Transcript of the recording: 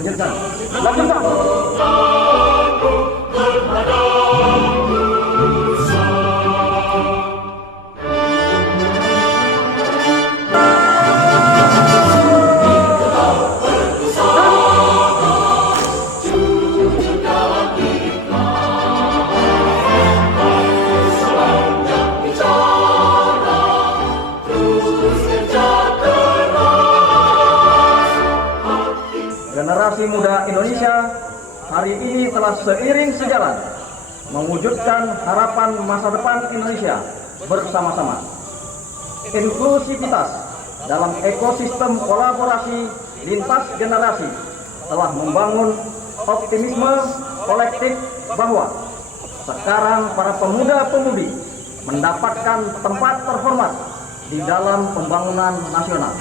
Lanjutkan. Lanjutkan. Generasi muda Indonesia hari ini telah seiring sejalan mewujudkan harapan masa depan Indonesia bersama-sama. Inklusivitas dalam ekosistem kolaborasi lintas generasi telah membangun optimisme kolektif bahwa sekarang para pemuda-pemudi mendapatkan tempat terhormat di dalam pembangunan nasional.